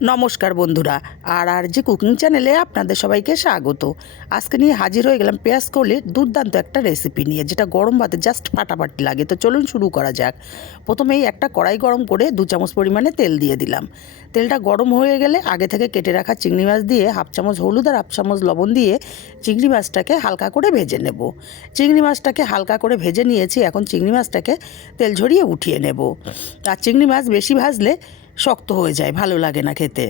নমস্কার বন্ধুরা, আর জি কুকিং চ্যানেলে আপনাদের সবাইকে স্বাগত। আজকে নিয়ে হাজির হয়ে গেলাম পেঁয়াজ কলির দুর্দান্ত একটা রেসিপি নিয়ে, যেটা গরম ভাতে জাস্ট ফাটাফাটি লাগে। তো চলুন শুরু করা যাক। প্রথমেই একটা কড়াই গরম করে 2 চামচ পরিমাণে তেল দিয়ে দিলাম। তেলটা গরম হয়ে গেলে আগে থেকে কেটে রাখা চিংড়ি মাছ দিয়ে 1/2 চামচ হলুদ আর 1/2 চামচ লবণ দিয়ে চিংড়ি মাছটাকে হালকা করে ভেজে নেব। চিংড়ি মাছটাকে হালকা করে ভেজে নিয়েছি। এখন চিংড়ি মাছটাকে তেল ঝরিয়ে উঠিয়ে নেব। আর চিংড়ি মাছ বেশি ভাজলে শক্ত হয়ে যায়, ভালো লাগে না খেতে।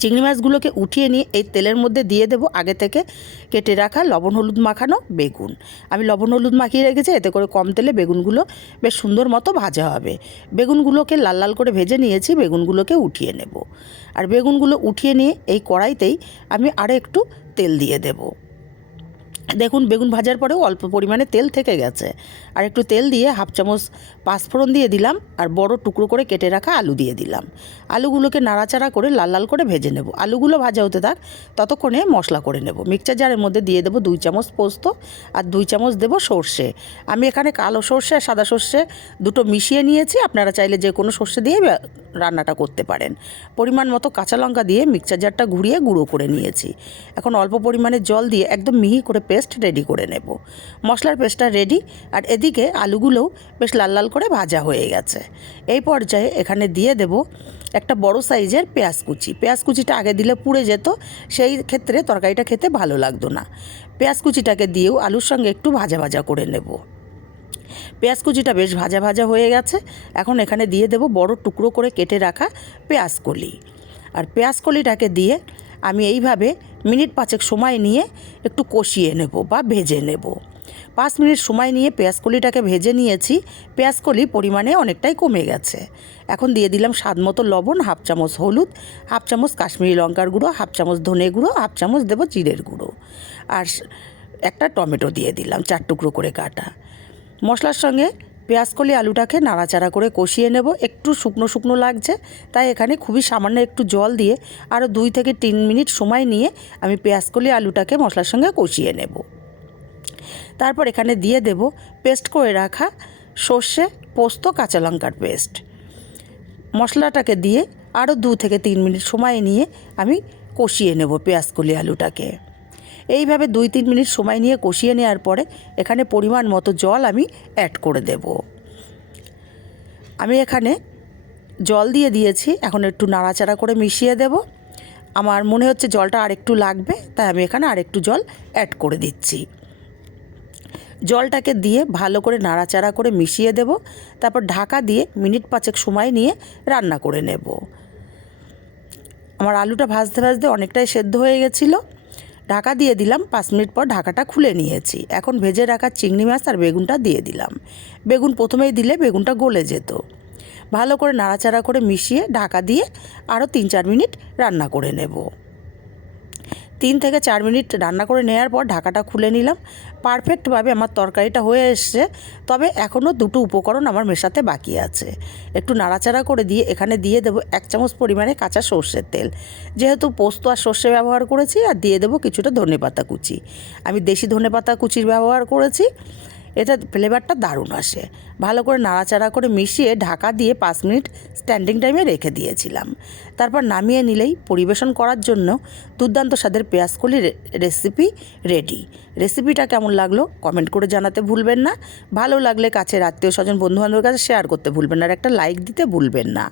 চিংড়ি মাছগুলোকে উঠিয়ে নিয়ে এই তেলের মধ্যে দিয়ে দেব আগে থেকে কেটে রাখা লবণ হলুদ মাখানো বেগুন। আমি লবণ হলুদ মাখিয়ে রেখেছি, এতে করে কম তেলে বেগুনগুলো বেশ সুন্দর মতো ভাজা হবে। বেগুনগুলোকে লাল লাল করে ভেজে নিয়েছি, বেগুনগুলোকে উঠিয়ে নেব। আর বেগুনগুলো উঠিয়ে নিয়ে এই কড়াইতেই আমি আরও একটু তেল দিয়ে দেব। দেখুন, বেগুন ভাজার পরেও অল্প পরিমাণে তেল থেকে গেছে। আর একটু তেল দিয়ে 1/2 চামচ পাঁচফোড়ন দিয়ে দিলাম, আর বড় টুকরো করে কেটে রাখা আলু দিয়ে দিলাম। আলুগুলোকে নাড়াচাড়া করে লাল লাল করে ভেজে নেব। আলুগুলো ভাজা হতে থাক, ততক্ষণে মশলা করে নেব। মিক্সচার জারের মধ্যে দিয়ে দেবো 2 চামচ পোস্ত আর 2 চামচ দেবো সর্ষে। আমি এখানে কালো সর্ষে আর সাদা সর্ষে দুটো মিশিয়ে নিয়েছি। আপনারা চাইলে যে কোনো সর্ষে দিয়ে রান্নাটা করতে পারেন। পরিমাণ মতো কাঁচা লঙ্কা দিয়ে মিক্সচার জারটা ঘুরিয়ে গুঁড়ো করে নিয়েছি। এখন অল্প পরিমাণে জল দিয়ে একদম মিহি করে পেস্ট রেডি করে নেব। মশলার পেস্টটা রেডি। আর এদিকে আলুগুলোও বেশ লাল লাল করে ভাজা হয়ে গেছে। এই পর্যায়ে এখানে দিয়ে দেব একটা বড় সাইজের পেঁয়াজ কুচি। পেঁয়াজ কুচিটা আগে দিলে পুড়ে যেত, সেই ক্ষেত্রে তরকারিটা খেতে ভালো লাগতো না। পেঁয়াজ কুচিটাকে দিয়েও আলুর সঙ্গে একটু ভাজা ভাজা করে নেব। পেঁয়াজ কুচিটা বেশ ভাজা ভাজা হয়ে গেছে। এখন এখানে দিয়ে দেব বড় টুকরো করে কেটে রাখা পেঁয়াজ কলি। আর পেঁয়াজ কলিটাকে দিয়ে আমি এইভাবে মিনিট 5 সময় নিয়ে একটু কষিয়ে নেব বা ভেজে নেব। 5 মিনিট সময় নিয়ে পেঁয়াজ কলিটাকে ভেজে নিয়েছি। পেঁয়াজ কলি পরিমাণে অনেকটাই কমে গেছে। এখন দিয়ে দিলাম স্বাদ মতো লবণ, 1/2 চামচ হলুদ, 1/2 চামচ কাশ্মীরি লঙ্কার গুঁড়ো, 1/2 চামচ ধনে গুঁড়ো, 1/2 চামচ দেবো জিরের গুঁড়ো। আর একটা টমেটো দিয়ে দিলাম 4 টুকরো করে কাটা। মশলার সঙ্গে পেঁয়াজ কলি আলুটাকে নাড়াচাড়া করে কষিয়ে নেব। একটু শুকনো শুকনো লাগছে, তাই এখানে খুবই সামান্য একটু জল দিয়ে আরও 2 থেকে 3 মিনিট সময় নিয়ে আমি পেঁয়াজ কলি আলুটাকে মশলার সঙ্গে কষিয়ে নেব। তারপর এখানে দিয়ে দেব পেস্ট করে রাখা সর্ষে, পোস্ত, কাঁচা লঙ্কার পেস্ট। মশলাটাকে দিয়ে আরও 2 থেকে 3 মিনিট সময় নিয়ে আমি কষিয়ে নেব পেঁয়াজ কলি আলুটাকে। এইভাবে 2-3 মিনিট সময় নিয়ে কষিয়ে নেওয়ার পরে এখানে পরিমাণ মতো জল আমি অ্যাড করে দেব। আমি এখানে জল দিয়ে দিয়েছি। এখন একটু নাড়াচাড়া করে মিশিয়ে দেব। আমার মনে হচ্ছে জলটা আরেকটু লাগবে, তাই আমি এখানে আরেকটু জল অ্যাড করে দিচ্ছি। জলটাকে দিয়ে ভালো করে নাড়াচাড়া করে মিশিয়ে দেব। তারপর ঢাকা দিয়ে মিনিট 5 সময় নিয়ে রান্না করে নেব। আমার আলুটা ভাজতে ভাজতে অনেকটাই সেদ্ধ হয়ে গেছিলো। ঢাকা দিয়ে দিলাম। 5 মিনিট পর ঢাকাটা খুলে নিয়েছি। এখন ভেজে রাখা চিংড়ি মাছ আর বেগুনটা দিয়ে দিলাম। বেগুন প্রথমেই দিলে বেগুনটা গলে যেত। ভালো করে নাড়াচাড়া করে মিশিয়ে ঢাকা দিয়ে আরও 3-4 মিনিট রান্না করে নেব। 3 থেকে 4 মিনিট রান্না করে নেওয়ার পর ঢাকাটা খুলে নিলাম। পারফেক্টভাবে আমার তরকারিটা হয়ে এসছে। তবে এখনও 2টো উপকরণ আমার মেশাতে বাকি আছে। একটু নাড়াচাড়া করে দিয়ে এখানে দিয়ে দেবো 1 চামচ পরিমাণে কাঁচা সর্ষের তেল। যেহেতু পোস্ত আর সর্ষে ব্যবহার করেছি, আর দিয়ে দেবো কিছুটা ধনেপাতা কুচি। আমি দেশি ধনেপাতা কুচির ব্যবহার করেছি, এটা ফ্লেভারটা দারুণ আসে। ভালো করে নাড়াচাড়া করে মিশিয়ে ঢাকা দিয়ে 5 মিনিট স্ট্যান্ডিং টাইমে রেখে দিয়েছিলাম। তারপর নামিয়ে নিলেই পরিবেশন করার জন্য দুর্দান্ত স্বাদের পেঁয়াজ কলির রেসিপি রেডি। রেসিপিটা কেমন লাগলো কমেন্ট করে জানাতে ভুলবেন না। ভালো লাগলে কাছের আত্মীয় স্বজন বন্ধুবান্ধবের কাছে শেয়ার করতে ভুলবেন না, আর একটা লাইক দিতে ভুলবেন না।